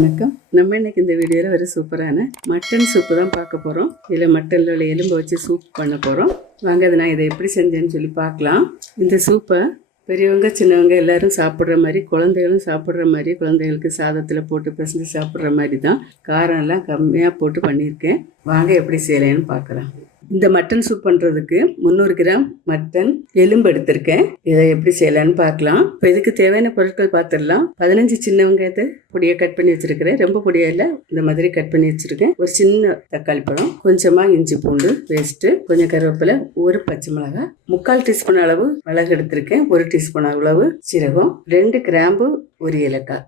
வணக்கம். நம்ம இன்னைக்கு இந்த வீடியோவில் ஒரு சூப்பரான மட்டன் சூப்பு தான் பார்க்க போகிறோம். இதில் மட்டனில் உள்ள எலும்பை வச்சு சூப் பண்ண போகிறோம். வாங்க அதை நான் இதை எப்படி செஞ்சேன்னு சொல்லி பார்க்கலாம். இந்த சூப்பை பெரியவங்க சின்னவங்க எல்லோரும் சாப்பிட்ற மாதிரி, குழந்தைகளும் சாப்பிட்ற மாதிரி, குழந்தைகளுக்கு சாதத்தில் போட்டு பிசைஞ்சு சாப்பிட்ற மாதிரி தான் காரம் எல்லாம் கம்மியாக போட்டு பண்ணியிருக்கேன். வாங்க எப்படி செய்யலைன்னு பார்க்கலாம். இந்த மட்டன் சூப் பண்ணுறதுக்கு 300 கிராம் மட்டன் எலும்பு எடுத்திருக்கேன். இதை எப்படி செய்யலான்னு பார்க்கலாம். இப்போ இதுக்கு தேவையான பொருட்கள் பார்த்துடலாம். 15 சின்ன வெங்காயத்தை பொடியை கட் பண்ணி வச்சுருக்கிறேன். ரொம்ப பொடியாக இல்லை, இந்த மாதிரி கட் பண்ணி வச்சுருக்கேன். ஒரு சின்ன தக்காளி பழம், கொஞ்சமாக இஞ்சி பூண்டு பேஸ்ட்டு, கொஞ்சம் கருவேப்பிலை, ஒரு பச்சை மிளகாய், 3/4 டீஸ்பூன் அளவு மிளகு எடுத்திருக்கேன், 1 டீஸ்பூன் அளவு சீரகம், 2 கிராம்பு, 1 ஏலக்காய்.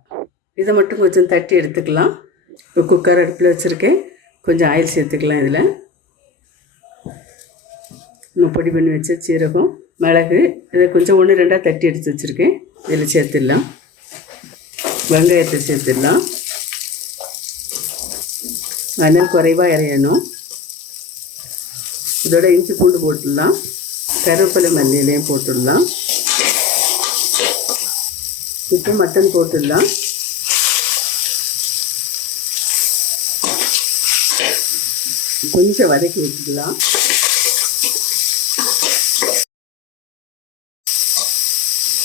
இதை மட்டும் கொஞ்சம் தட்டி எடுத்துக்கலாம். இப்போ குக்கர் அடுப்பில் வச்சுருக்கேன். கொஞ்சம் ஆயில் சேர்த்துக்கலாம். இதில் நம்ம பொடி பண்ணி வச்ச சீரகம், மிளகு, இதை கொஞ்சம் 1-2 தட்டி எடுத்து வச்சுருக்கேன். இதில் சேர்த்துடலாம். வெங்காயத்தை சேர்த்துடலாம். மணல் குறைவாக இறையணும். இதோட இஞ்சி பூண்டு போட்டுடலாம். கருவேப்பிலை மல்லியிலையும் போட்டுடலாம். இப்போ மட்டன் போட்டுடலாம். கொஞ்சம் வதக்கி வச்சுக்கலாம்.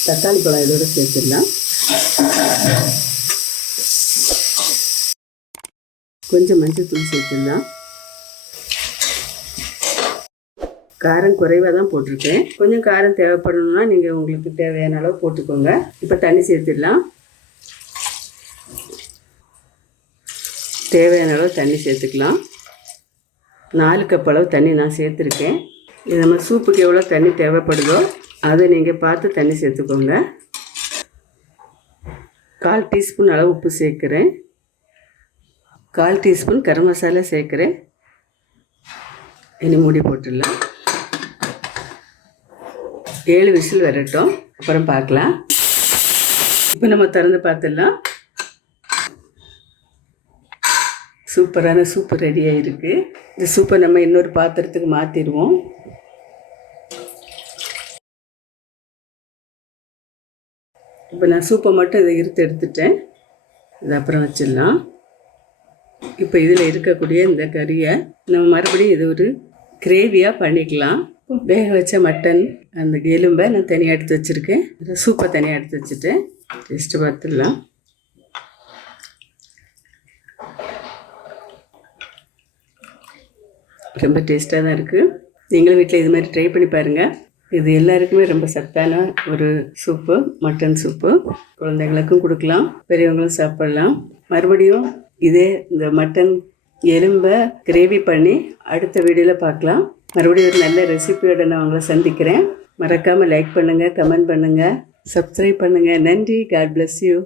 தக்காளி பழம் இதோட சேர்த்துடலாம். கொஞ்சம் மஞ்சள் தூள் சேர்த்துடலாம். காரம் குறைவாக தான் போட்டிருக்கேன். கொஞ்சம் காரம் தேவைப்படணும்னா நீங்கள் உங்களுக்கு தேவையான அளவு போட்டுக்கோங்க. இப்போ தண்ணி சேர்த்துடலாம். தேவையான அளவு தண்ணி சேர்த்துக்கலாம். 4 கப் அளவு தண்ணி நான் சேர்த்துருக்கேன். இது நம்ம சூப்புக்கு எவ்வளோ தண்ணி தேவைப்படுதோ அதை நீங்கள் பார்த்து தண்ணி சேர்த்துக்கோங்க. 1/4 டீஸ்பூன் அளவு உப்பு சேர்க்குறேன். 1/4 டீஸ்பூன் கரம் மசாலா சேர்க்குறேன். இனி மூடி போட்டுடலாம். 7 விசில் வரட்டும், அப்புறம் பார்க்கலாம். இப்போ நம்ம திறந்து பார்த்துடலாம். சூப்பரான சூப்பு ரெடியாக இருக்குது. இந்த சூப்பை நம்ம இன்னொரு பாத்திரத்துக்கு மாற்றிடுவோம். இப்போ நான் சூப்பை மட்டும் இதை எடுத்துட்டேன். இதை அப்புறம் வச்சிடலாம். இப்போ இதில் இருக்கக்கூடிய இந்த கறியை நம்ம மறுபடியும் இது ஒரு கிரேவியாக பண்ணிக்கலாம். வேக வச்ச மட்டன் அந்த எலும்பை நான் தனியாக எடுத்து வச்சுருக்கேன். சூப்பை தனியாக எடுத்து வச்சுட்டேன். டேஸ்ட்டு பார்த்துடலாம். ரொம்ப டேஸ்ட்டாக தான் இருக்குது. நீங்களும் வீட்டில் இது மாதிரி ட்ரை பண்ணி பாருங்கள். இது எல்லாருக்குமே ரொம்ப சத்தான ஒரு சூப்பு, மட்டன் சூப்பு. குழந்தைங்களுக்கும் கொடுக்கலாம், பெரியவங்களும் சாப்பிட்லாம். மறுபடியும் இதே இந்த மட்டன் எலும்பை கிரேவி பண்ணி அடுத்த வீடியோவில் பார்க்கலாம். மறுபடியும் ஒரு நல்ல ரெசிபியோட நான் உங்களை சந்திக்கிறேன். மறக்காமல் லைக் பண்ணுங்கள், கமெண்ட் பண்ணுங்கள், சப்ஸ்கிரைப் பண்ணுங்கள். நன்றி. God bless you.